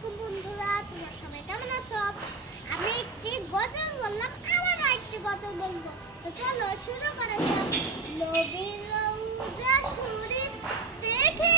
আলাইকুম বন্ধুরা, তোমরা সবাই কেমন আছো? আমি একটি গজল বললাম, আবারও একটি গজল বলবো। তো চলো শুরু করা যাক। নবীর রওজা শরীফ দেখে